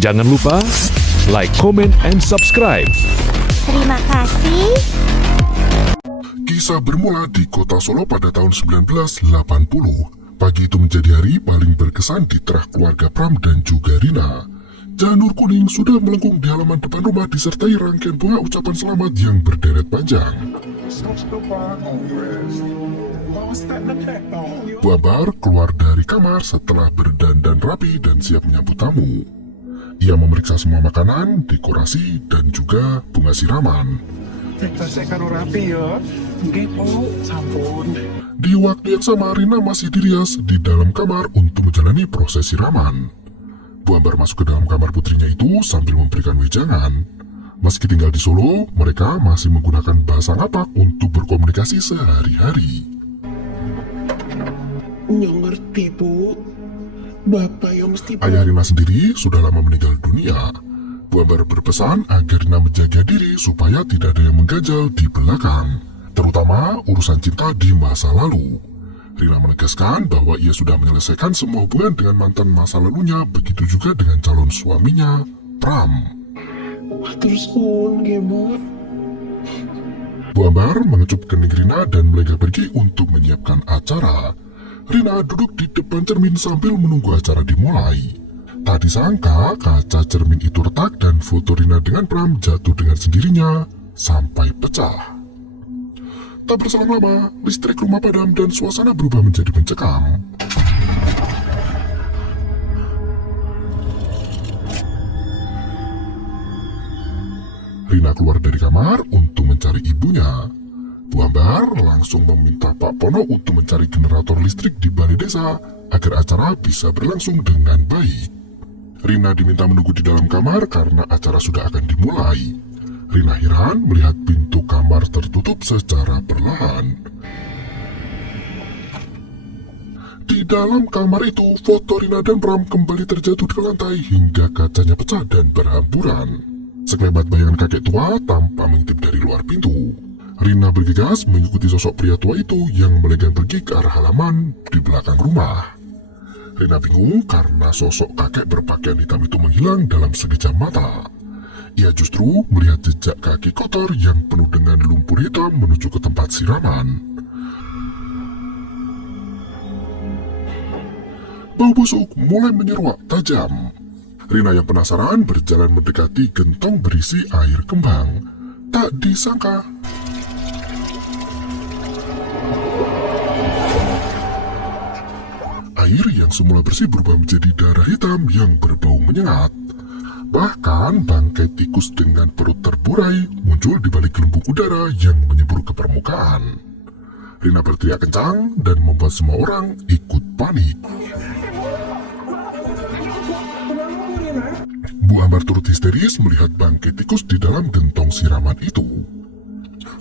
Jangan lupa like, comment, and subscribe. Terima kasih. Kisah bermula di kota Solo pada tahun 1980. Pagi itu menjadi hari paling berkesan di terah keluarga Pram dan juga Rina. Janur kuning sudah melengkung di halaman depan rumah disertai rangkaian bunga ucapan selamat yang berderet panjang. Bu Ambar keluar dari kamar setelah berdandan rapi dan siap menyambut tamu. Ia memeriksa semua makanan, dekorasi, dan juga bunga siraman. Di waktu yang sama, Rina masih dirias di dalam kamar untuk menjalani proses siraman. Bu Ambar masuk ke dalam kamar putrinya itu sambil memberikan wejangan. Meski tinggal di Solo, mereka masih menggunakan bahasa ngapak untuk berkomunikasi sehari-hari. Nggak ngerti, Bu. Bapak yang mesti... Ayah Rina sendiri sudah lama meninggal dunia. Bu Ambar berpesan agar Rina menjaga diri supaya tidak ada yang mengganjal di belakang, terutama urusan cinta di masa lalu. Rina menegaskan bahwa ia sudah menyelesaikan semua hubungan dengan mantan masa lalunya, begitu juga dengan calon suaminya, Pram. Terus pun, Bu. Bu Ambar mengecup kening Rina dan mereka pergi untuk menyiapkan acara. Rina duduk di depan cermin sambil menunggu acara dimulai. Tak disangka kaca cermin itu retak dan foto Rina dengan Pram jatuh dengan sendirinya sampai pecah. Tak berselang lama, listrik rumah padam dan suasana berubah menjadi mencekam. Rina keluar dari kamar untuk mencari ibunya. Bu Ambar langsung meminta Pak Pono untuk mencari generator listrik di balai desa agar acara bisa berlangsung dengan baik. Rina diminta menunggu di dalam kamar karena acara sudah akan dimulai. Rina heran melihat pintu kamar tertutup secara perlahan. Di dalam kamar itu, foto Rina dan Pram kembali terjatuh ke lantai hingga kacanya pecah dan berhamburan. Sekelebat bayangan kakek tua tampak mengintip dari luar pintu. Rina bergegas mengikuti sosok pria tua itu yang melenggang pergi ke arah halaman di belakang rumah. Rina bingung karena sosok kakek berpakaian hitam itu menghilang dalam sekejap mata. Ia justru melihat jejak kaki kotor yang penuh dengan lumpur hitam menuju ke tempat siraman. Bau busuk mulai menyeruak tajam. Rina yang penasaran berjalan mendekati gentong berisi air kembang. Tak disangka, air yang semula bersih berubah menjadi darah hitam yang berbau menyengat. Bahkan bangkai tikus dengan perut terburai muncul di balik gelembung udara yang menyembur ke permukaan. Rina berteriak kencang dan membuat semua orang ikut panik. Bu Ambar turut histeris melihat bangkai tikus di dalam gentong siraman itu.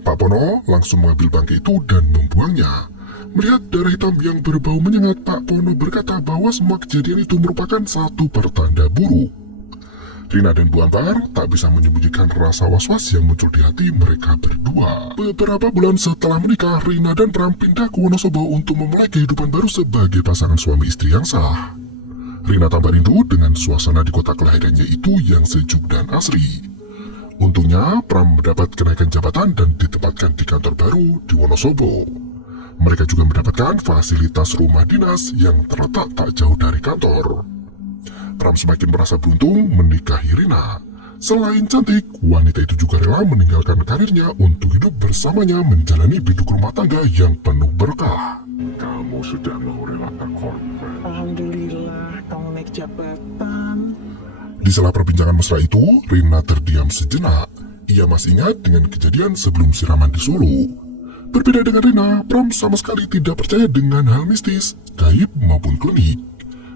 Pak Pono langsung mengambil bangkai itu dan membuangnya. Melihat darah hitam yang berbau menyengat, Pak Pono berkata bahwa semua kejadian itu merupakan satu pertanda buruk. Rina dan Bu Ambar tak bisa menyembunyikan rasa was-was yang muncul di hati mereka berdua. Beberapa bulan setelah menikah, Rina dan Pram pindah ke Wonosobo untuk memulai kehidupan baru sebagai pasangan suami istri yang sah. Rina tambah rindu dengan suasana di kota kelahirannya itu yang sejuk dan asri. Untungnya, Pram mendapat kenaikan jabatan dan ditempatkan di kantor baru di Wonosobo. Mereka juga mendapatkan fasilitas rumah dinas yang terletak tak jauh dari kantor. Pram semakin merasa beruntung menikahi Rina. Selain cantik, wanita itu juga rela meninggalkan karirnya untuk hidup bersamanya menjalani biduk rumah tangga yang penuh berkah. Kamu sudah mau relakan korban. Alhamdulillah, kamu naik jabatan. Di sela perbincangan mesra itu, Rina terdiam sejenak. Ia masih ingat dengan kejadian sebelum siraman di Solo. Berbeda dengan Rina, Pram sama sekali tidak percaya dengan hal mistis, gaib maupun klinik.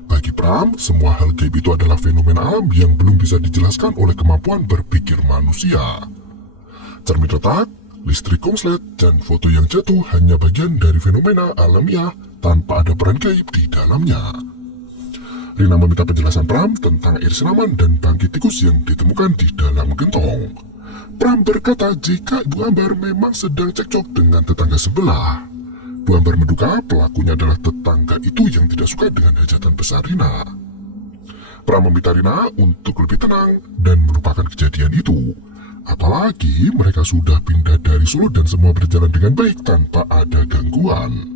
Bagi Pram, semua hal gaib itu adalah fenomena alam yang belum bisa dijelaskan oleh kemampuan berpikir manusia. Cermin retak, listrik konslet, dan foto yang jatuh hanya bagian dari fenomena alamiah tanpa ada peran gaib di dalamnya. Rina meminta penjelasan Pram tentang air siraman dan bangkai tikus yang ditemukan di dalam gentong. Pram berkata jika Ibu Ambar memang sedang cekcok dengan tetangga sebelah. Bu Ambar menduga pelakunya adalah tetangga itu yang tidak suka dengan hajatan besar Rina. Pram meminta Rina untuk lebih tenang dan melupakan kejadian itu. Apalagi mereka sudah pindah dari Solo dan semua berjalan dengan baik tanpa ada gangguan.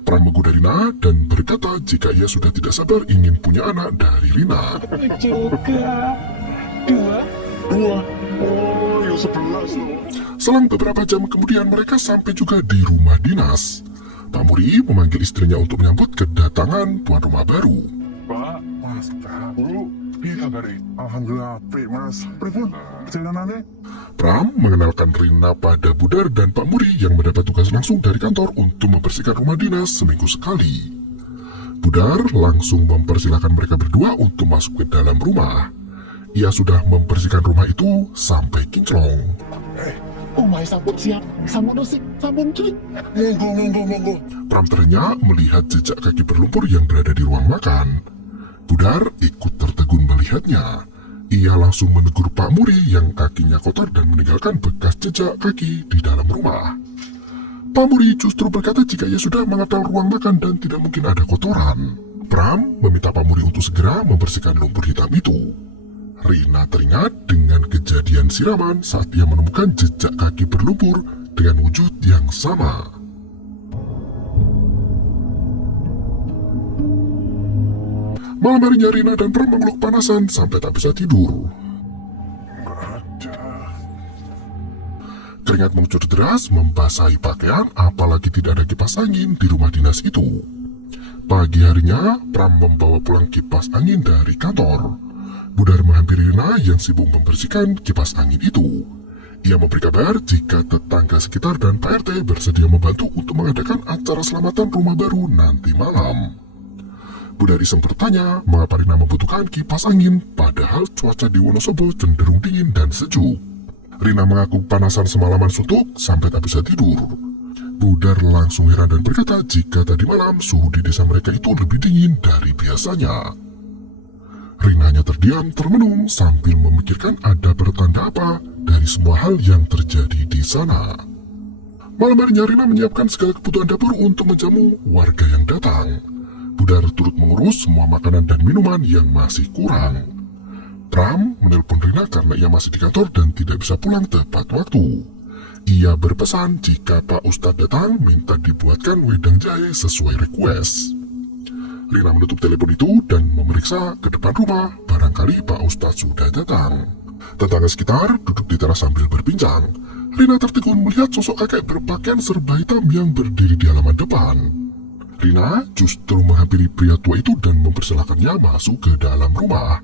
Pram menggoda Rina dan berkata jika ia sudah tidak sabar ingin punya anak dari Rina. Juga. Dua. Oh, yang 11 loh. Selang beberapa jam kemudian mereka sampai juga di rumah dinas. Pak Muri memanggil istrinya untuk menyambut kedatangan tuan rumah baru. Pak, Mas, Bu, piye kabare? Alhamdulillah, apik, Mas. Pripun perjalanannya? Pram mengenalkan Rina pada Budar dan Pak Muri yang mendapat tugas langsung dari kantor untuk membersihkan rumah dinas seminggu sekali. Budar langsung mempersilahkan mereka berdua untuk masuk ke dalam rumah. Ia sudah membersihkan rumah itu sampai kinclong. Umay sampun siap, sampun resik, sampun cuy. Monggo. Pram terenyah melihat jejak kaki berlumpur yang berada di ruang makan. Budar ikut tertegun melihatnya. Ia langsung menegur Pak Muri yang kakinya kotor dan meninggalkan bekas jejak kaki di dalam rumah. Pak Muri justru berkata jika ia sudah mengepel ruang makan dan tidak mungkin ada kotoran. Pram meminta Pak Muri untuk segera membersihkan lumpur hitam itu. Rina teringat dengan kejadian siraman saat ia menemukan jejak kaki berlumpur dengan wujud yang sama. Malam harinya Rina dan Pram mengeluh kepanasan sampai tak bisa tidur. Keringat mengucur deras membasahi pakaian apalagi tidak ada kipas angin di rumah dinas itu. Pagi harinya Pram membawa pulang kipas angin dari kantor. Budar menghampiri Rina yang sibuk membersihkan kipas angin itu. Ia memberi kabar jika tetangga sekitar dan Pak RT bersedia membantu untuk mengadakan acara selamatan rumah baru nanti malam. Budar iseng bertanya mengapa Rina membutuhkan kipas angin padahal cuaca di Wonosobo cenderung dingin dan sejuk. Rina mengaku panasan semalaman suntuk sampai tak bisa tidur. Budar langsung heran dan berkata jika tadi malam suhu di desa mereka itu lebih dingin dari biasanya. Rina hanya terdiam termenung sambil memikirkan ada pertanda apa dari semua hal yang terjadi di sana. Malam harinya Rina menyiapkan segala kebutuhan dapur untuk menjamu warga yang datang. Budar turut mengurus semua makanan dan minuman yang masih kurang. Pram menelpon Rina karena ia masih di kantor dan tidak bisa pulang tepat waktu. Ia berpesan jika Pak Ustadz datang minta dibuatkan wedang jahe sesuai request. Rina menutup telepon itu dan memeriksa ke depan rumah, barangkali Pak Ustadz sudah datang. Tetangga sekitar duduk di teras sambil berbincang. Rina tertegun melihat sosok kakek berpakaian serba hitam yang berdiri di halaman depan. Rina justru menghampiri pria tua itu dan mempersilahkannya masuk ke dalam rumah.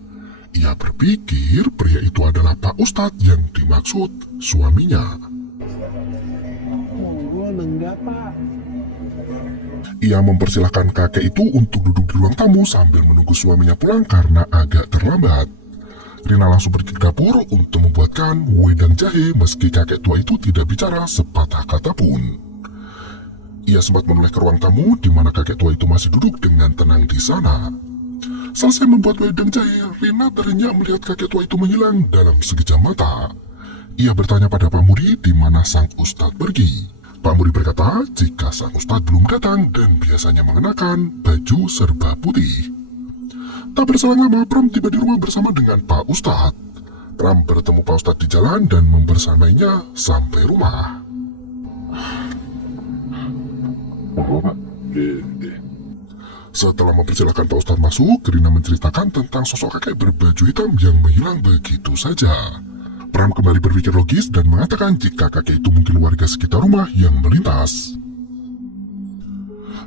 Ia berpikir pria itu adalah Pak Ustadz yang dimaksud suaminya. Monggo lenggah, Pak. Ia mempersilahkan kakek itu untuk duduk di ruang tamu sambil menunggu suaminya pulang karena agak terlambat. Rina langsung pergi ke dapur untuk membuatkan wedang jahe meski kakek tua itu tidak bicara sepatah kata pun. Ia sempat menoleh ke ruang tamu di mana kakek tua itu masih duduk dengan tenang di sana. Selesai membuat wedang jahe, Rina terenyah melihat kakek tua itu menghilang dalam sekejap mata. Ia bertanya pada Pak Muri di mana sang ustadz pergi. Pak Muri berkata jika sang ustadz belum datang dan biasanya mengenakan baju serba putih. Tak berselang lama Pram tiba di rumah bersama dengan Pak Ustadz. Pram bertemu Pak Ustadz di jalan dan membersamainya sampai rumah. Setelah mempersilahkan Pak Ustadz masuk, Rina menceritakan tentang sosok kakek berbaju hitam yang menghilang begitu saja. Pram kembali berpikir logis dan mengatakan jika kakek itu mungkin warga sekitar rumah yang melintas.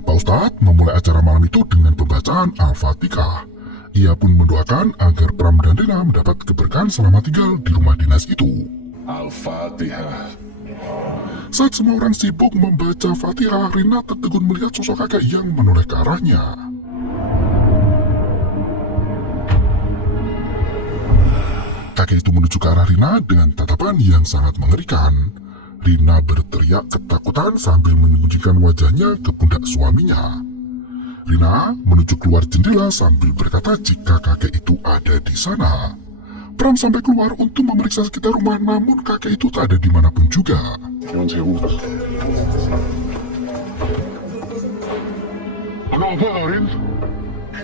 Pak Ustadz memulai acara malam itu dengan pembacaan Al-Fatihah. Ia pun mendoakan agar Pram dan Rina mendapat keberkahan selama tinggal di rumah dinas itu. Al-Fatihah. Saat semua orang sibuk membaca Fatihah, Rina tertegun melihat sosok kakek yang menoleh ke arahnya. Kakek itu menuju ke arah Rina dengan tatapan yang sangat mengerikan. Rina berteriak ketakutan sambil menyembunyikan wajahnya ke pundak suaminya. Rina menuju keluar jendela sambil berkata jika kakek itu ada di sana. Pram sampai keluar untuk memeriksa sekitar rumah, namun kakek itu tak ada dimanapun juga. Ada apa, Rin?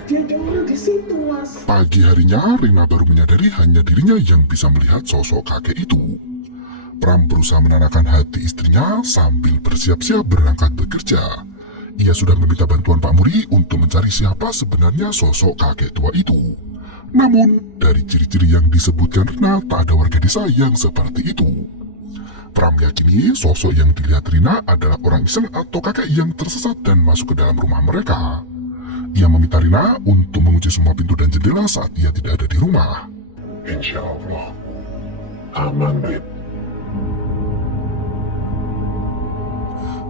Dia dulu di situ, Mas. Pagi harinya, Rina baru menyadari hanya dirinya yang bisa melihat sosok kakek itu. Pram berusaha menenangkan hati istrinya sambil bersiap-siap berangkat bekerja. Ia sudah meminta bantuan Pak Muri untuk mencari siapa sebenarnya sosok kakek tua itu. Namun, dari ciri-ciri yang disebutkan Rina, tak ada warga desa yang seperti itu. Pram meyakini sosok yang dilihat Rina adalah orang iseng atau kakek yang tersesat dan masuk ke dalam rumah mereka. Ia meminta Rina untuk mengunci semua pintu dan jendela saat ia tidak ada di rumah. Insya Allah. Aman, Beb.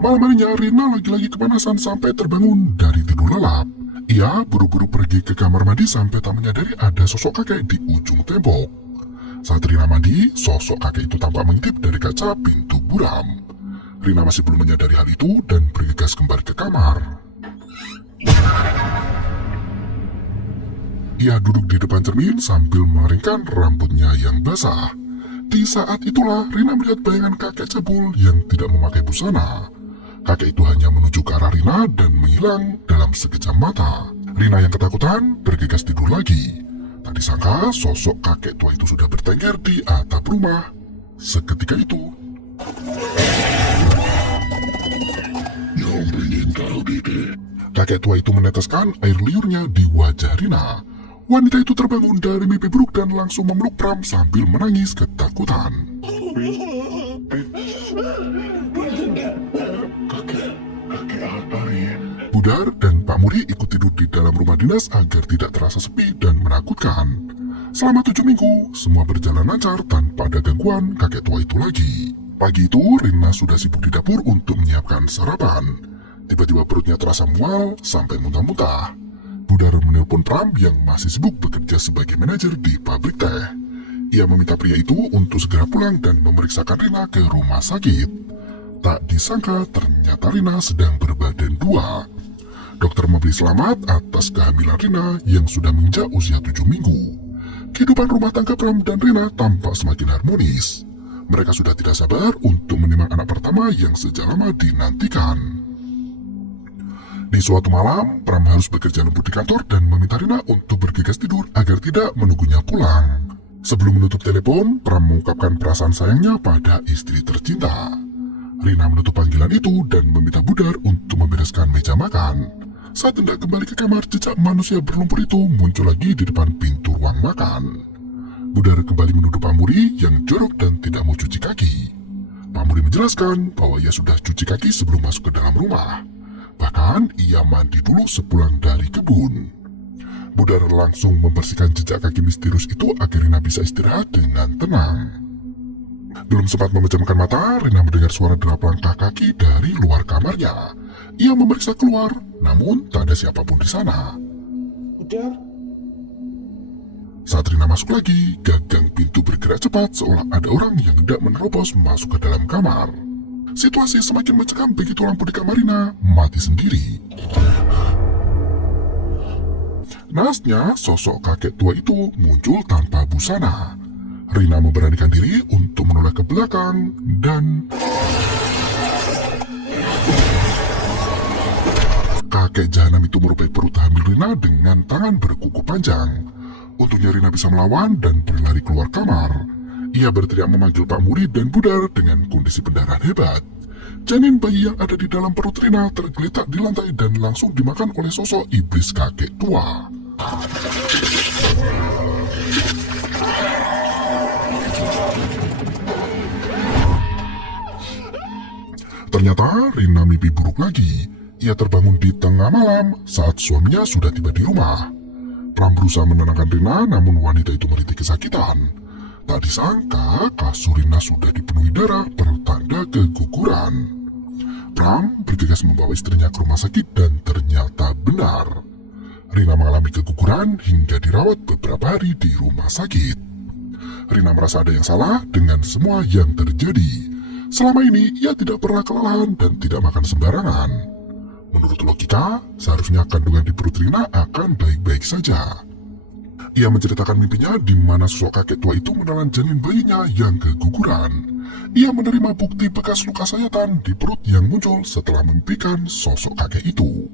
Malam harinya, Rina lagi-lagi kepanasan sampai terbangun dari tidur lelap. Ia buru-buru pergi ke kamar mandi sampai tak menyadari ada sosok kakek di ujung tembok. Saat Rina mandi, sosok kakek itu tampak mengintip dari kaca pintu buram. Rina masih belum menyadari hal itu dan bergegas kembali ke kamar. Ia duduk di depan cermin sambil mengeringkan rambutnya yang basah. Di saat itulah Rina melihat bayangan kakek cabul yang tidak memakai busana. Kakek itu hanya menuju ke arah Rina dan menghilang dalam sekejap mata. Rina yang ketakutan bergegas tidur lagi. Tak disangka sosok kakek tua itu sudah bertengger di atap rumah. Seketika itu, kakek tua itu meneteskan air liurnya di wajah Rina. Wanita itu terbangun dari mimpi buruk dan langsung memeluk Pram sambil menangis ketakutan. Kakek apa ya? Budar dan Pak Muri ikut tidur di dalam rumah dinas agar tidak terasa sepi dan menakutkan. Selama 7 minggu, semua berjalan lancar tanpa ada gangguan kakek tua itu lagi. Pagi itu, Rina sudah sibuk di dapur untuk menyiapkan sarapan. Tiba-tiba perutnya terasa mual sampai muntah-muntah. Budar menelpon Pram yang masih sibuk bekerja sebagai manajer di pabrik teh. Ia meminta pria itu untuk segera pulang dan memeriksakan Rina ke rumah sakit. Tak disangka ternyata Rina sedang berbadan 2. Dokter memberi selamat atas kehamilan Rina yang sudah menginjak usia 7 minggu. Kehidupan rumah tangga Pram dan Rina tampak semakin harmonis. Mereka sudah tidak sabar untuk menimang anak pertama yang sejak lama dinantikan. Di suatu malam, Pram harus bekerja lembur di kantor dan meminta Rina untuk bergegas tidur agar tidak menunggunya pulang. Sebelum menutup telepon, Pram mengungkapkan perasaan sayangnya pada istri tercinta. Rina menutup panggilan itu dan meminta Budar untuk membereskan meja makan. Saat hendak kembali ke kamar, jejak manusia berlumpur itu muncul lagi di depan pintu ruang makan. Budar kembali menuduh Pak Muri yang jorok dan tidak mau cuci kaki. Pak Muri menjelaskan bahwa ia sudah cuci kaki sebelum masuk ke dalam rumah. Bahkan ia mandi dulu sepulang dari kebun. Budar langsung membersihkan jejak kaki misterius itu agar Rina bisa istirahat dengan tenang. Belum sempat memejamkan mata, Rina mendengar suara derap langkah kaki dari luar kamarnya. Ia memeriksa keluar, namun tak ada siapapun di sana. Budar, Saat Rina masuk lagi, gagang pintu bergerak cepat seolah ada orang yang hendak menerobos masuk ke dalam kamar. Situasi semakin mencekam begitu lampu di kamar Rina mati sendiri. Naasnya, sosok kakek tua itu muncul tanpa busana. Rina memberanikan diri untuk menoleh ke belakang dan... kakek jahanam itu merupai perut hamil Rina dengan tangan berkuku panjang. Untungnya Rina bisa melawan dan berlari keluar kamar. Ia berteriak memanggil Pak Muri dan Budar dengan kondisi pendarahan hebat. Janin bayi yang ada di dalam perut Rina tergeletak di lantai dan langsung dimakan oleh sosok iblis kakek tua. Ternyata Rina mimpi buruk lagi. Ia terbangun di tengah malam saat suaminya sudah tiba di rumah. Pram berusaha menenangkan Rina, namun wanita itu merintih kesakitan. Tak disangka kasur Rina sudah dipenuhi darah pertanda keguguran. Pram bergegas membawa istrinya ke rumah sakit dan ternyata benar. Rina mengalami keguguran hingga dirawat beberapa hari di rumah sakit. Rina merasa ada yang salah dengan semua yang terjadi. Selama ini ia tidak pernah kelelahan dan tidak makan sembarangan. Menurut logika, seharusnya kandungan di perut Rina akan baik-baik saja. Ia menceritakan mimpinya di mana sosok kakek tua itu menelan janin bayinya yang keguguran. Ia menerima bukti bekas luka sayatan di perut yang muncul setelah memimpikan sosok kakek itu.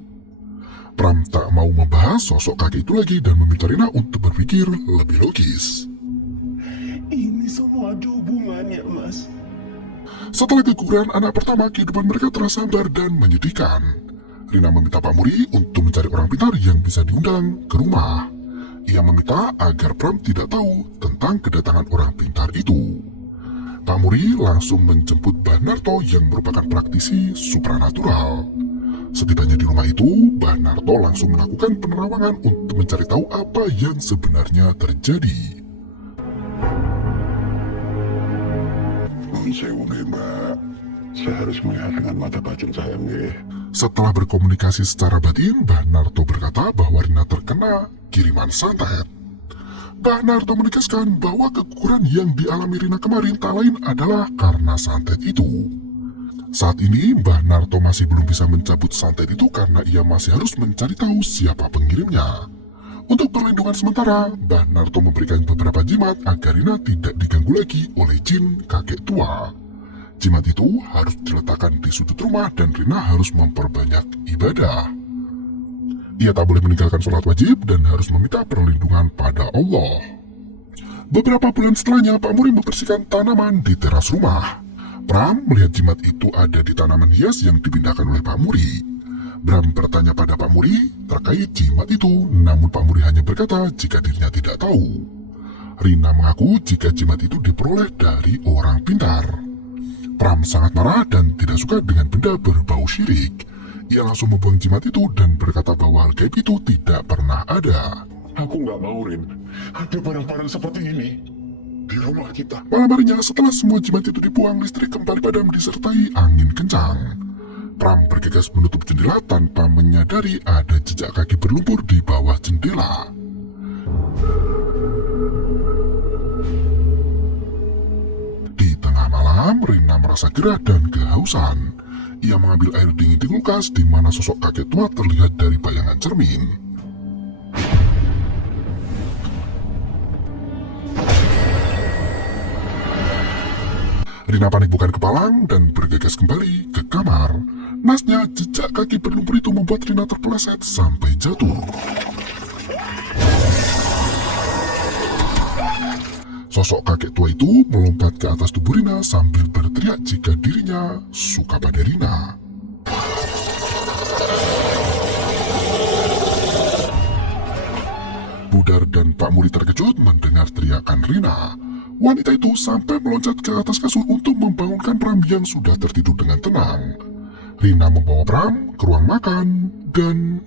Pram tak mau membahas sosok kakek itu lagi dan meminta Rina untuk berpikir lebih logis. Ini semua ada hubungannya, Mas. Setelah keguguran anak pertama, kehidupan mereka terasa hambar dan menyedihkan. Rina meminta Pak Muri untuk mencari orang pintar yang bisa diundang ke rumah. Ia meminta agar Pram tidak tahu tentang kedatangan orang pintar itu. Pak Muri langsung menjemput Mbah Narto yang merupakan praktisi supranatural. Setibanya di rumah itu, Mbah Narto langsung melakukan penerawangan untuk mencari tahu apa yang sebenarnya terjadi. Sewu nggih, Mbak. Saya harus melihat dengan mata batin saya nggih. Setelah berkomunikasi secara batin, Mbah Narto berkata bahwa Rina terkena kiriman santet. Mbah Narto menegaskan bahwa keguguran yang dialami Rina kemarin tak lain adalah karena santet itu. Saat ini, Mbah Narto masih belum bisa mencabut santet itu karena ia masih harus mencari tahu siapa pengirimnya. Untuk perlindungan sementara, Mbah Narto memberikan beberapa jimat agar Rina tidak diganggu lagi oleh jin kakek tua. Jimat itu harus diletakkan di sudut rumah dan Rina harus memperbanyak ibadah. Ia tak boleh meninggalkan sholat wajib dan harus meminta perlindungan pada Allah. Beberapa bulan setelahnya, Pak Muri membersihkan tanaman di teras rumah. Pram melihat jimat itu ada di tanaman hias yang dipindahkan oleh Pak Muri. Bram bertanya pada Pak Muri terkait jimat itu, namun Pak Muri hanya berkata jika dirinya tidak tahu. Rina mengaku jika jimat itu diperoleh dari orang pintar. Pram sangat marah dan tidak suka dengan benda berbau syirik. Ia langsung membuang jimat itu dan berkata bahwa hal gaib itu tidak pernah ada. Aku nggak mau, Rin. Ada barang-barang seperti ini di rumah kita. Malam harinya setelah semua jimat itu dibuang, listrik kembali padam disertai angin kencang. Pram bergegas menutup jendela tanpa menyadari ada jejak kaki berlumpur di bawah jendela. Di tengah malam, Rina merasa gerah dan kehausan. Ia mengambil air dingin di kulkas di mana sosok kakek tua terlihat dari bayangan cermin. Rina panik bukan kepalang dan bergegas kembali ke kamar. Nasnya, jejak kaki berlumpur itu membuat Rina terpeleset sampai jatuh. Sosok kakek tua itu melompat ke atas tubuh Rina sambil berteriak jika dirinya suka pada Rina. Budar dan Pak Muri terkejut mendengar teriakan Rina. Wanita itu sampai meloncat ke atas kasur untuk membangunkan Pram yang sudah tertidur dengan tenang. Rina membawa Pram ke ruang makan dan...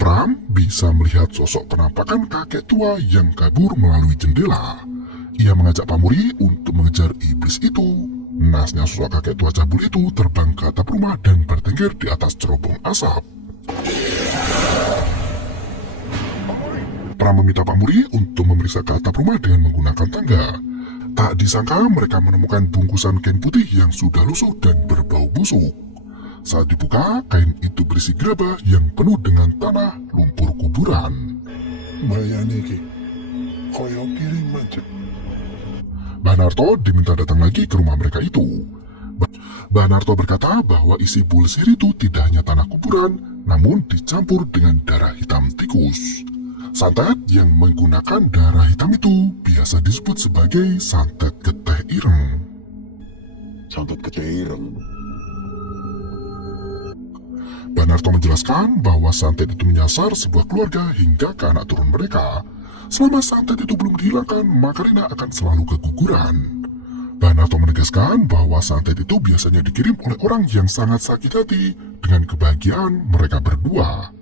Pram bisa melihat sosok penampakan kakek tua yang kabur melalui jendela. Ia mengajak Pak Muri untuk mengejar iblis itu. Nasnya sosok kakek tua cabul itu terbang ke atap rumah dan bertengger di atas cerobong asap. Pram meminta Pak Muri untuk memeriksa ke atap rumah dengan menggunakan tangga. Tak disangka mereka menemukan bungkusan kain putih yang sudah lusuh dan berbau busuk. Saat dibuka, kain itu berisi gerabah yang penuh dengan tanah lumpur kuburan. Bayani ki, koyo kirim aja. Mbah Narto diminta datang lagi ke rumah mereka itu. Mbah Narto berkata bahwa isi bulsir itu tidak hanya tanah kuburan, namun dicampur dengan darah hitam tikus. Santet yang menggunakan darah hitam itu biasa disebut sebagai santet geteh ireng. Santet geteh ireng. Mbah Narto menjelaskan bahwa santet itu menyasar sebuah keluarga hingga ke anak turun mereka. Selama santet itu belum dihilangkan, maka Rina akan selalu keguguran. Mbah Narto menegaskan bahwa santet itu biasanya dikirim oleh orang yang sangat sakit hati dengan kebahagiaan mereka berdua.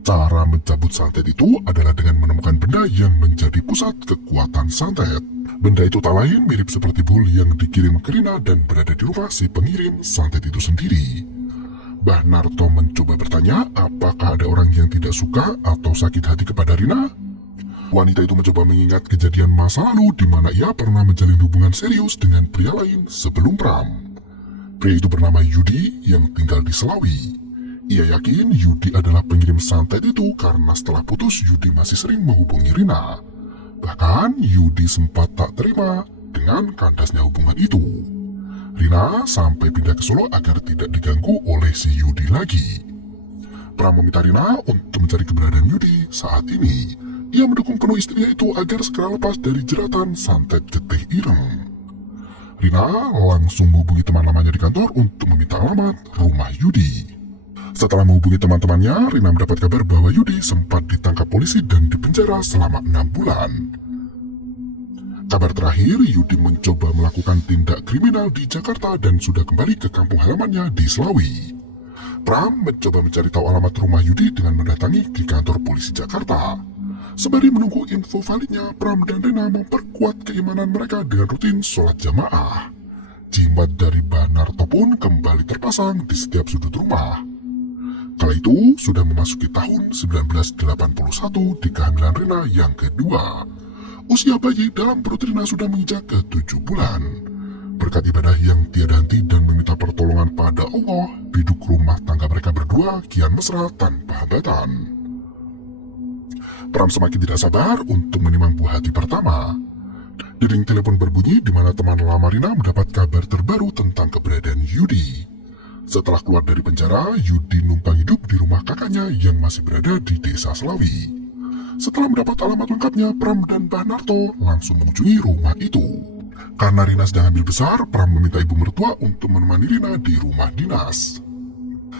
Cara mencabut santet itu adalah dengan menemukan benda yang menjadi pusat kekuatan santet. Benda itu tak lain mirip seperti bul yang dikirim ke Rina dan berada di rumah si pengirim santet itu sendiri. Mbah Narto mencoba bertanya apakah ada orang yang tidak suka atau sakit hati kepada Rina. Wanita itu mencoba mengingat kejadian masa lalu di mana ia pernah menjalin hubungan serius dengan pria lain sebelum Pram. Pria itu bernama Yudi yang tinggal di Selawi. Ia yakin Yudi adalah pengirim santet itu karena setelah putus Yudi masih sering menghubungi Rina. Bahkan Yudi sempat tak terima dengan kandasnya hubungan itu. Rina sampai pindah ke Solo agar tidak diganggu oleh si Yudi lagi. Pram meminta Rina untuk mencari keberadaan Yudi saat ini. Ia mendukung penuh istrinya itu agar segera lepas dari jeratan santet getih ireng. Rina langsung menghubungi teman lamanya di kantor untuk meminta alamat rumah Yudi. Setelah menghubungi teman-temannya, Rina mendapat kabar bahwa Yudi sempat ditangkap polisi dan dipenjara selama 6 bulan. Kabar terakhir, Yudi mencoba melakukan tindak kriminal di Jakarta dan sudah kembali ke kampung halamannya di Selawi. Pram mencoba mencari tahu alamat rumah Yudi dengan mendatangi di kantor polisi Jakarta. Sembari menunggu info validnya, Pram dan Rina memperkuat keimanan mereka dengan rutin sholat jamaah. Jimat dari Banarto pun kembali terpasang di setiap sudut rumah. Kala itu sudah memasuki tahun 1981 di kehamilan Rina yang kedua. Usia bayi dalam perut Rina sudah menginjak ke 7 bulan. Berkat ibadah yang tiada henti dan meminta pertolongan pada Allah, biduk rumah tangga mereka berdua kian mesra tanpa hambatan. Pram semakin tidak sabar untuk menimang buah hati pertama. Dering telepon berbunyi di mana teman lama Rina mendapat kabar terbaru tentang keberadaan Yudi. Setelah keluar dari penjara, Yudi numpang hidup di rumah kakaknya yang masih berada di desa Selawi. Setelah mendapat alamat lengkapnya, Pram dan Banarto langsung mengunjungi rumah itu. Karena Rina sedang hamil besar, Pram meminta ibu mertua untuk menemani Rina di rumah dinas.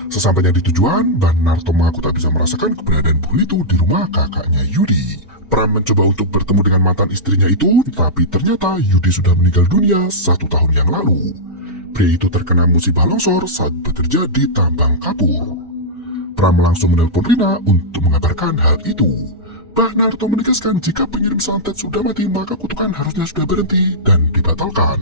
Sesampainya di tujuan, Banarto mengaku tak bisa merasakan keberadaan bulan itu di rumah kakaknya Yudi. Pram mencoba untuk bertemu dengan mantan istrinya itu, tapi ternyata Yudi sudah meninggal dunia 1 tahun yang lalu. Pria itu terkena musibah longsor saat bekerja di tambang kapur. Pram langsung menelpon Rina untuk mengabarkan hal itu. Banarto menegaskan jika pengirim santet sudah mati maka kutukan harusnya sudah berhenti dan dibatalkan.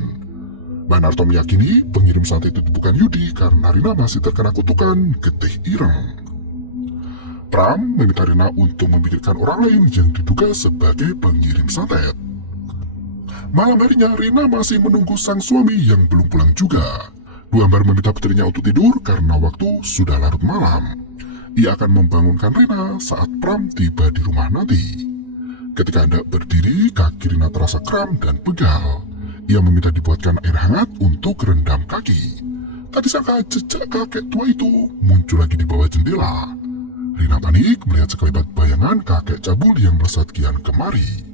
Banarto meyakini pengirim santet itu bukan Yudi karena Rina masih terkena kutukan getih ireng. Pram meminta Rina untuk memikirkan orang lain yang diduga sebagai pengirim santet. Malam harinya Rina masih menunggu sang suami yang belum pulang juga. Bu Ambar meminta putrinya untuk tidur karena waktu sudah larut malam. Ia akan membangunkan Rina saat Pram tiba di rumah nanti. Ketika hendak berdiri, kaki Rina terasa kram dan pegal. Ia meminta dibuatkan air hangat untuk rendam kaki. Tak disangka jejak kakek tua itu muncul lagi di bawah jendela. Rina panik melihat sekelebat bayangan kakek cabul yang melesat kian kemari.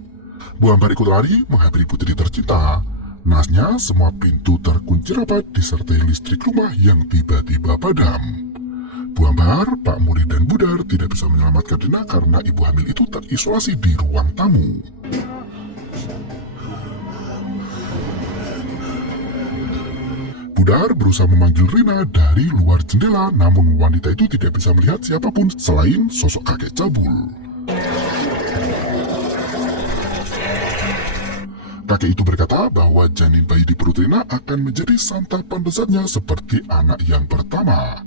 Bu Ambar ikut lari menghampiri putri tercinta. Nasnya semua pintu terkunci rapat disertai listrik rumah yang tiba-tiba padam. Bu Ambar, Pak Muri dan Budar tidak bisa menyelamatkan Rina karena ibu hamil itu terisolasi di ruang tamu. Budar berusaha memanggil Rina dari luar jendela, namun wanita itu tidak bisa melihat siapapun selain sosok kakek cabul. Kakek itu berkata bahwa janin bayi di perut Rina akan menjadi santapan lezatnya seperti anak yang pertama.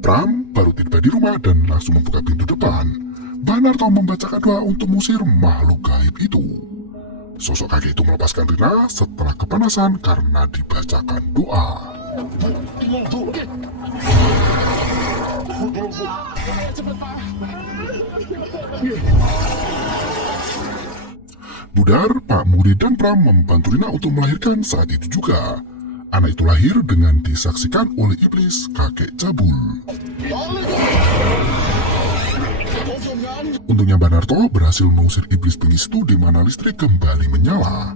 Pram baru tiba di rumah dan langsung membuka pintu depan. Banarto membacakan doa untuk mengusir makhluk gaib itu. Sosok kakek itu melepaskan Rina setelah kepanasan karena dibacakan doa. Budar, Pak Muri dan Pram membantu Rina untuk melahirkan saat itu juga. Anak itu lahir dengan disaksikan oleh iblis kakek cabul. Untungnya Banarto berhasil mengusir iblis bengis itu di mana listrik kembali menyala.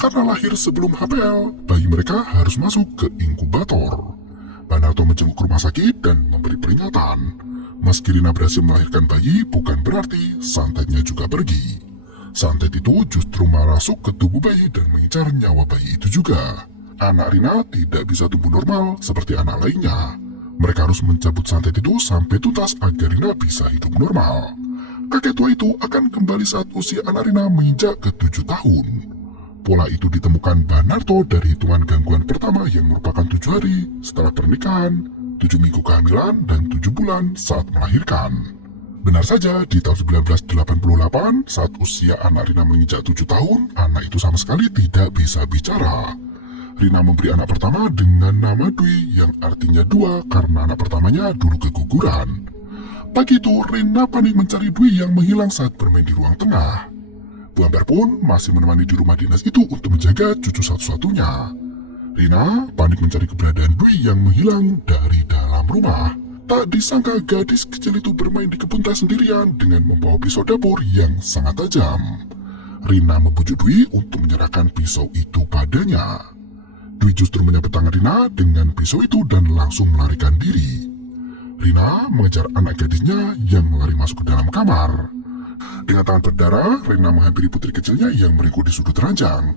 Karena lahir sebelum HPL, bayi mereka harus masuk ke inkubator. Banarto menjenguk rumah sakit dan memberi peringatan. Meski Rina berhasil melahirkan bayi, bukan berarti santetnya juga pergi. Santet itu justru masuk ke tubuh bayi dan mengincar nyawa bayi itu juga. Anak Rina tidak bisa tumbuh normal seperti anak lainnya. Mereka harus mencabut santet itu sampai tuntas agar Rina bisa hidup normal. Kakek tua itu akan kembali saat usia anak Rina menginjak ke 7 tahun. Pola itu ditemukan Banarto dari hitungan gangguan pertama yang merupakan 7 hari setelah pernikahan, 7 minggu kehamilan, dan 7 bulan saat melahirkan. Benar saja, di tahun 1988 saat usia anak Rina menginjak 7 tahun, anak itu sama sekali tidak bisa bicara. Rina memberi anak pertama dengan nama Dwi yang artinya 2 karena anak pertamanya dulu keguguran. Pagi itu Rina panik mencari Dwi yang menghilang saat bermain di ruang tengah. Bu Ambar pun masih menemani di rumah dinas itu untuk menjaga cucu satu-satunya. Rina panik mencari keberadaan Dwi yang menghilang dari dalam rumah. Tak disangka gadis kecil itu bermain di kebun teh sendirian dengan membawa pisau dapur yang sangat tajam. Rina membujuk Dwi untuk menyerahkan pisau itu padanya. Dwi justru menyabet tangan Rina dengan pisau itu dan langsung melarikan diri. Rina mengejar anak gadisnya yang lari masuk ke dalam kamar. Dengan tangan berdarah, Rina menghampiri putri kecilnya yang meringkuk di sudut ranjang.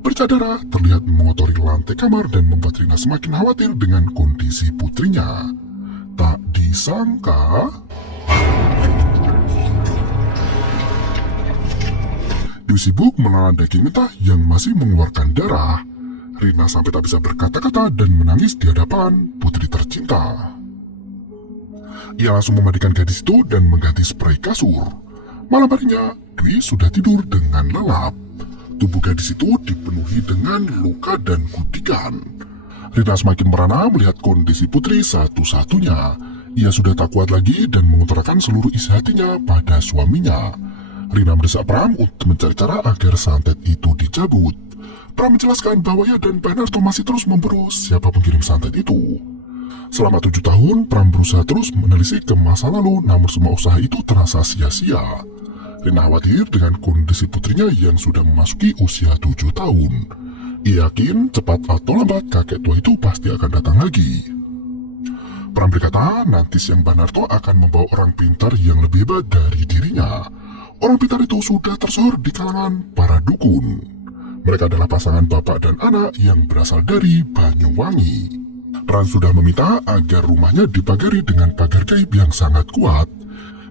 Bercak darah terlihat mengotori lantai kamar dan membuat Rina semakin khawatir dengan kondisi putrinya. Tak disangka, Dwi sibuk menelan daging mentah yang masih mengeluarkan darah. Rina sampai tak bisa berkata-kata dan menangis di hadapan putri tercinta. Ia langsung memandikan gadis itu dan mengganti spray kasur. Malam harinya, Dwi sudah tidur dengan lelap. Tubuh gadis itu dipenuhi dengan luka dan gudikan. Rina semakin merana melihat kondisi putri satu-satunya. Ia sudah tak kuat lagi dan mengutarakan seluruh isi hatinya pada suaminya. Rina mendesak Pram untuk mencari cara agar santet itu dicabut. Pram menjelaskan bahwa ia dan Banarto masih terus memburu siapa pengirim santet itu. Selama 7 tahun, Pram berusaha terus menelisik ke masa lalu, namun semua usaha itu terasa sia-sia. Rina khawatir dengan kondisi putrinya yang sudah memasuki usia 7 tahun. Ia yakin cepat atau lambat kakek tua itu pasti akan datang lagi. Pram berkata nanti siang Banarto akan membawa orang pintar yang lebih hebat dari dirinya. Orang pintar itu sudah tersohor di kalangan para dukun. Mereka adalah pasangan bapak dan anak yang berasal dari Banyuwangi. Pram sudah meminta agar rumahnya dipagari dengan pagar gaib yang sangat kuat.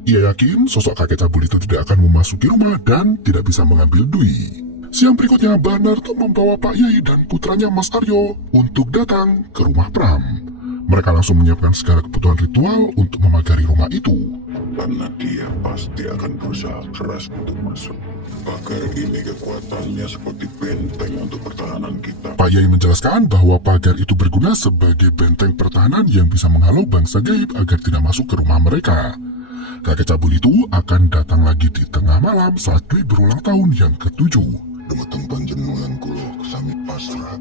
Ia yakin sosok kakek cabul itu tidak akan memasuki rumah dan tidak bisa mengambil Dwi. Siang berikutnya, Banarto membawa Pak Yai dan putranya Mas Aryo untuk datang ke rumah Pram. Mereka langsung menyiapkan segala kebutuhan ritual untuk memagari rumah itu. Karena dia pasti akan berusaha keras untuk masuk. Pagar ini kekuatannya seperti benteng untuk pertahanan kita. Pak Yai menjelaskan bahwa pagar itu berguna sebagai benteng pertahanan yang bisa menghalau bangsa gaib agar tidak masuk ke rumah mereka. Kakek cabul itu akan datang lagi di tengah malam saat Dwi berulang tahun yang ke-7. Dumateng panjenengan kula sami pasrah.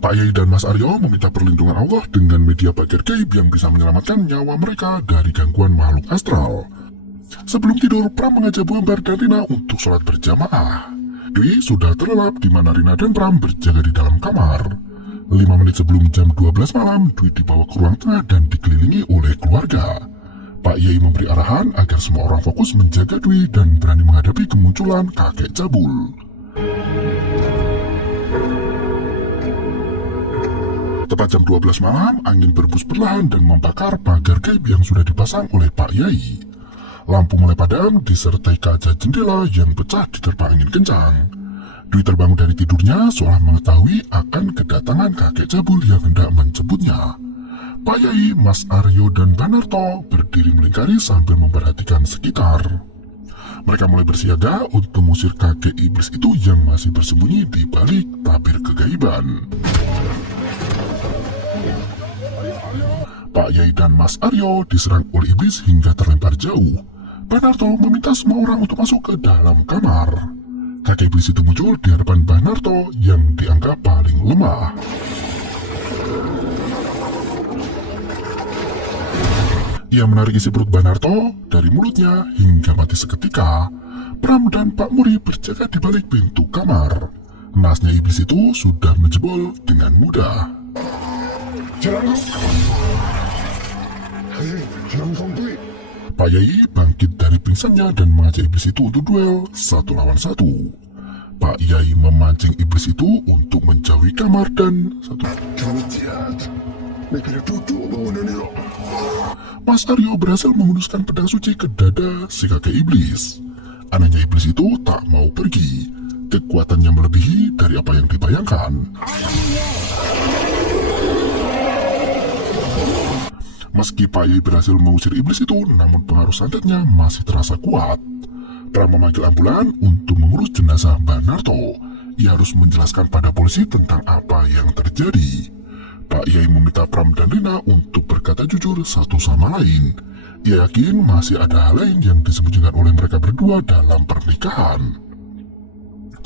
Pak Yai dan Mas Aryo meminta perlindungan Allah dengan media pagar gaib yang bisa menyelamatkan nyawa mereka dari gangguan makhluk astral. Sebelum tidur, Pram mengajak Bu Ambar dan Rina untuk sholat berjamaah. Dwi sudah terlelap di mana Rina dan Pram berjaga di dalam kamar. 5 menit sebelum jam 12 malam, Dwi dibawa ke ruang tengah dan dikelilingi oleh keluarga. Pak Yai memberi arahan agar semua orang fokus menjaga Dwi dan berani menghadapi kemunculan kakek cabul. Tepat jam 12 malam, angin berembus perlahan dan membakar pagar gaib yang sudah dipasang oleh Pak Yai. Lampu mulai padam disertai kaca jendela yang pecah diterpa angin kencang. Dwi terbangun dari tidurnya seolah mengetahui akan kedatangan kakek cabul yang hendak menjemputnya. Pak Yai, Mas Aryo, dan Banarto berdiri melingkari sambil memperhatikan sekitar. Mereka mulai bersiaga untuk mengusir kakek iblis itu yang masih bersembunyi di balik tabir kegaiban. Pak Yai dan Mas Aryo diserang oleh iblis hingga terlempar jauh. Banarto meminta semua orang untuk masuk ke dalam kamar. Kakek iblis itu muncul di hadapan Banarto yang dianggap paling lemah. Ia menarik isi perut Banarto dari mulutnya hingga mati seketika. Pram dan Pak Muri berjaga di balik pintu kamar. Nasnya iblis itu sudah menjebol dengan mudah. Jangan! Hei, jangan sampai! Pak Yai bangkit dari pingsannya dan mengajak iblis itu untuk duel 1 lawan 1. Pak Yai memancing iblis itu untuk menjauhi kamar dan Mas Aryo berhasil menghunuskan pedang suci ke dada si kakek iblis. Anehnya iblis itu tak mau pergi. Kekuatannya melebihi dari apa yang dibayangkan. Meski Pak Yai berhasil mengusir iblis itu, namun pengaruh santetnya masih terasa kuat. Pram memanggil ambulan untuk mengurus jenazah Banarto. Ia harus menjelaskan pada polisi tentang apa yang terjadi. Pak Yai meminta Pram dan Rina untuk berkata jujur satu sama lain. Ia yakin masih ada hal lain yang disembunyikan oleh mereka berdua dalam pernikahan.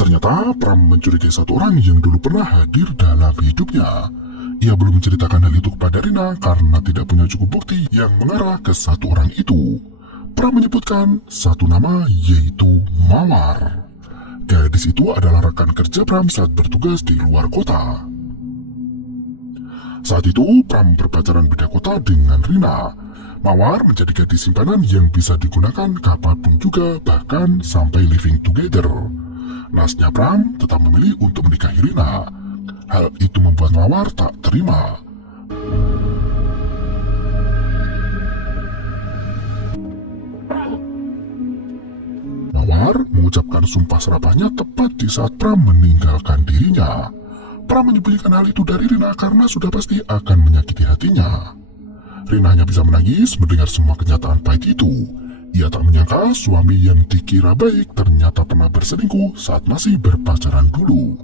Ternyata Pram mencurigai satu orang yang dulu pernah hadir dalam hidupnya. Ia belum menceritakan hal itu kepada Rina karena tidak punya cukup bukti yang mengarah ke satu orang itu. Pram menyebutkan satu nama, yaitu Mawar. Gadis itu adalah rekan kerja Pram saat bertugas di luar kota. Saat itu Pram berpacaran beda kota dengan Rina. Mawar menjadi gadis simpanan yang bisa digunakan kapanpun juga, bahkan sampai living together. Nasnya Pram tetap memilih untuk menikahi Rina. Hal itu membuat Mawar tak terima. Mawar mengucapkan sumpah serapahnya tepat di saat Pram meninggalkan dirinya. Pram menyembunyikan hal itu dari Rina karena sudah pasti akan menyakiti hatinya. Rina hanya bisa menangis mendengar semua kenyataan pahit itu. Ia tak menyangka suami yang dikira baik ternyata pernah berselingkuh saat masih berpacaran dulu.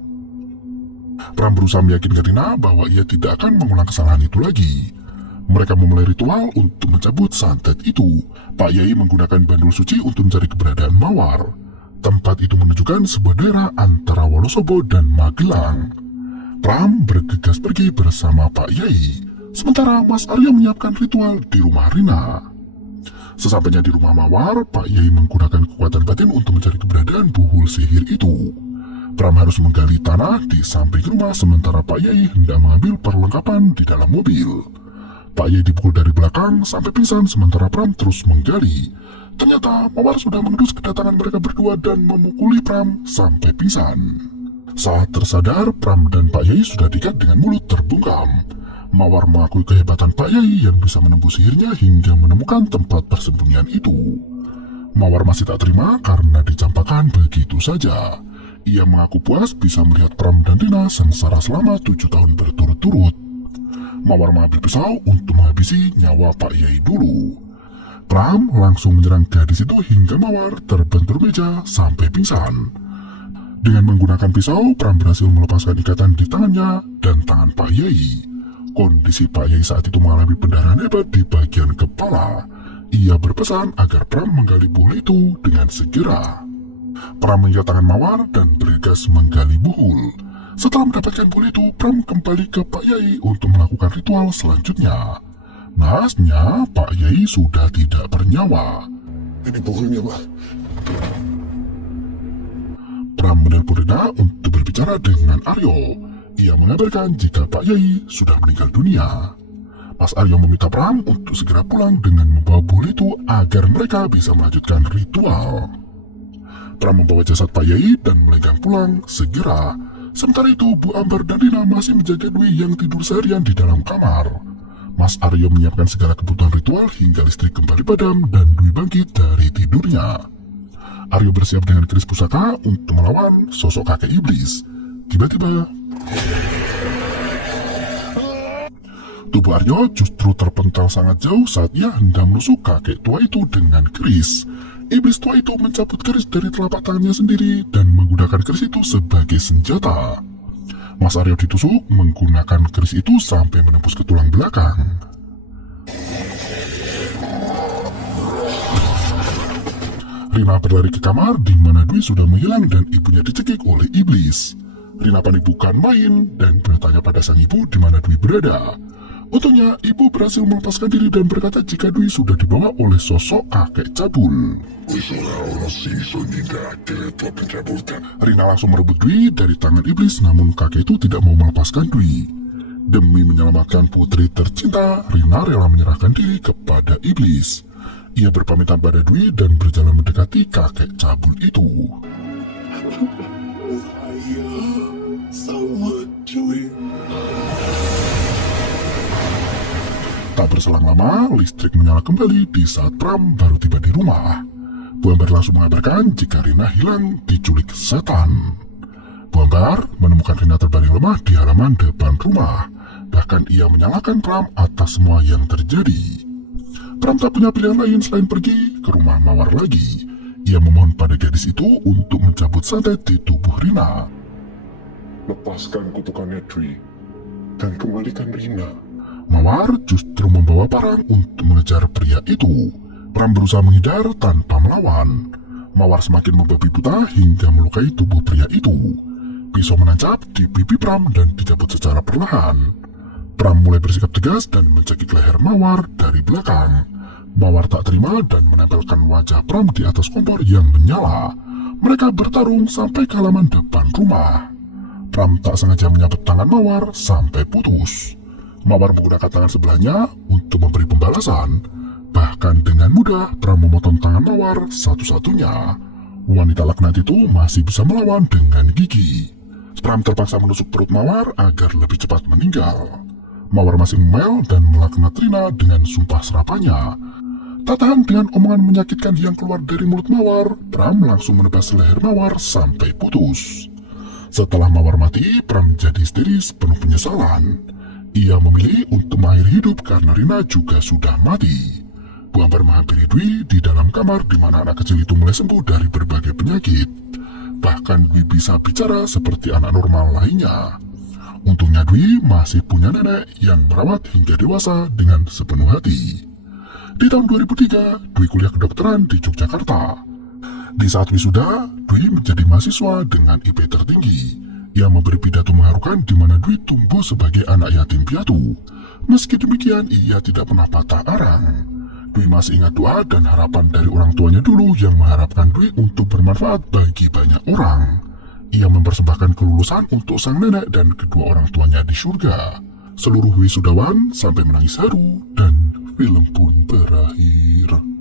Pram berusaha meyakinkan Rina bahwa ia tidak akan mengulang kesalahan itu lagi. Mereka memulai ritual untuk mencabut santet itu. Pak Yai menggunakan bandul suci untuk mencari keberadaan Mawar. Tempat itu menunjukkan sebuah daerah antara Wonosobo dan Magelang. Pram bergegas pergi bersama Pak Yai, sementara Mas Aryo menyiapkan ritual di rumah Rina. Sesampainya di rumah Mawar, Pak Yai menggunakan kekuatan batin untuk mencari keberadaan buhul sihir itu. Pram harus menggali tanah di samping rumah sementara Pak Yai hendak mengambil perlengkapan di dalam mobil. Pak Yai dipukul dari belakang sampai pingsan sementara Pram terus menggali. Ternyata Mawar sudah mengendus kedatangan mereka berdua dan memukuli Pram sampai pingsan. Saat tersadar, Pram dan Pak Yai sudah diikat dengan mulut terbungkam. Mawar mengakui kehebatan Pak Yai yang bisa menembus sihirnya hingga menemukan tempat persembunyian itu. Mawar masih tak terima karena dicampakkan begitu saja. Ia mengaku puas bisa melihat Pram dan Rina sengsara selama 7 tahun berturut-turut. Mawar mengambil pisau untuk menghabisi nyawa Pak Yai dulu. Pram langsung menyerang gadis itu hingga Mawar terbentur meja sampai pingsan. Dengan menggunakan pisau, Pram berhasil melepaskan ikatan di tangannya dan tangan Pak Yai. Kondisi Pak Yai saat itu mengalami pendarahan hebat di bagian kepala. Ia berpesan agar Pram menggali buhul itu dengan segera. Pram mengikat tangan Mawar dan bergegas menggali buhul. Setelah mendapatkan buhul itu, Pram kembali ke Pak Yai untuk melakukan ritual selanjutnya. Nahasnya, Pak Yai sudah tidak bernyawa. Ini buhulnya, Pak. Pram menelpon Rina untuk berbicara dengan Aryo. Ia mengabarkan jika Pak Yai sudah meninggal dunia. Mas Aryo meminta Pram untuk segera pulang dengan membawa buhul itu agar mereka bisa melanjutkan ritual. Pram membawa jasad Pak Yai dan melenggang pulang segera. Sementara itu, Bu Ambar dan Rina masih menjaga Dwi yang tidur seharian di dalam kamar. Mas Aryo menyiapkan segala kebutuhan ritual hingga listrik kembali padam dan Dwi bangkit dari tidurnya. Aryo bersiap dengan keris pusaka untuk melawan sosok kakek iblis. Tiba-tiba, tubuh Aryo justru terpental sangat jauh saat ia hendak menusuk kakek tua itu dengan keris. Iblis tua itu mencabut keris dari telapak tangannya sendiri dan menggunakan keris itu sebagai senjata. Mas Aryo ditusuk menggunakan keris itu sampai menembus ke tulang belakang. Rina berlari ke kamar di mana Dwi sudah menghilang dan ibunya dicekik oleh iblis. Rina panik bukan main dan bertanya pada sang ibu di mana Dwi berada. Untungnya ibu berhasil melepaskan diri dan berkata jika Dwi sudah dibawa oleh sosok kakek cabul. Rina langsung merebut Dwi dari tangan iblis, namun kakek itu tidak mau melepaskan Dwi. Demi menyelamatkan putri tercinta, Rina rela menyerahkan diri kepada iblis. Ia berpamitan pada Dwi dan berjalan mendekati kakek cabul itu. Tak berselang lama, listrik menyala kembali di saat Pram baru tiba di rumah. Bu Ambar langsung mengabarkan jika Rina hilang diculik setan. Bu Ambar menemukan Rina terbaring lemah di halaman depan rumah. Bahkan ia menyalahkan Pram atas semua yang terjadi. Pram tak punya pilihan lain selain pergi ke rumah Mawar lagi. Ia memohon pada gadis itu untuk mencabut santet di tubuh Rina. Lepaskan kutukannya, Dwi, dan kembalikan Rina. Mawar justru membawa parang untuk mengejar pria itu. Pram berusaha menghindar tanpa melawan. Mawar semakin membabi buta hingga melukai tubuh pria itu. Pisau menancap di pipi Pram dan dicabut secara perlahan. Pram mulai bersikap tegas dan mencekik leher Mawar dari belakang. Mawar tak terima dan menempelkan wajah Pram di atas kompor yang menyala. Mereka bertarung sampai ke halaman depan rumah. Pram tak sengaja menyabet tangan Mawar sampai putus. Mawar menggunakan tangan sebelahnya untuk memberi pembalasan. Bahkan dengan mudah Pram memotong tangan Mawar satu-satunya. Wanita laknat itu masih bisa melawan dengan gigi. Pram terpaksa menusuk perut Mawar agar lebih cepat meninggal. Mawar masih memel dan melaknat Rina dengan sumpah serapannya. Tak tahan dengan omongan menyakitkan yang keluar dari mulut Mawar, Pram langsung menebas leher Mawar sampai putus. Setelah Mawar mati, Pram jadi histeris penuh penyesalan. Ia memilih untuk mengakhiri hidup karena Rina juga sudah mati. Bu Ambar menghampiri Dwi di dalam kamar di mana anak kecil itu mulai sembuh dari berbagai penyakit. Bahkan Dwi bisa bicara seperti anak normal lainnya. Untungnya Dwi masih punya nenek yang merawat hingga dewasa dengan sepenuh hati. Di tahun 2003, Dwi kuliah kedokteran di Yogyakarta. Di saat wisuda, Dwi menjadi mahasiswa dengan IP tertinggi. Ia memberi pidato mengharukan di mana Dwi tumbuh sebagai anak yatim piatu. Meski demikian, ia tidak pernah patah arang. Dwi masih ingat doa dan harapan dari orang tuanya dulu yang mengharapkan Dwi untuk bermanfaat bagi banyak orang. Ia mempersembahkan kelulusan untuk sang nenek dan kedua orang tuanya di surga. Seluruh wisudawan sampai menangis haru dan film pun berakhir.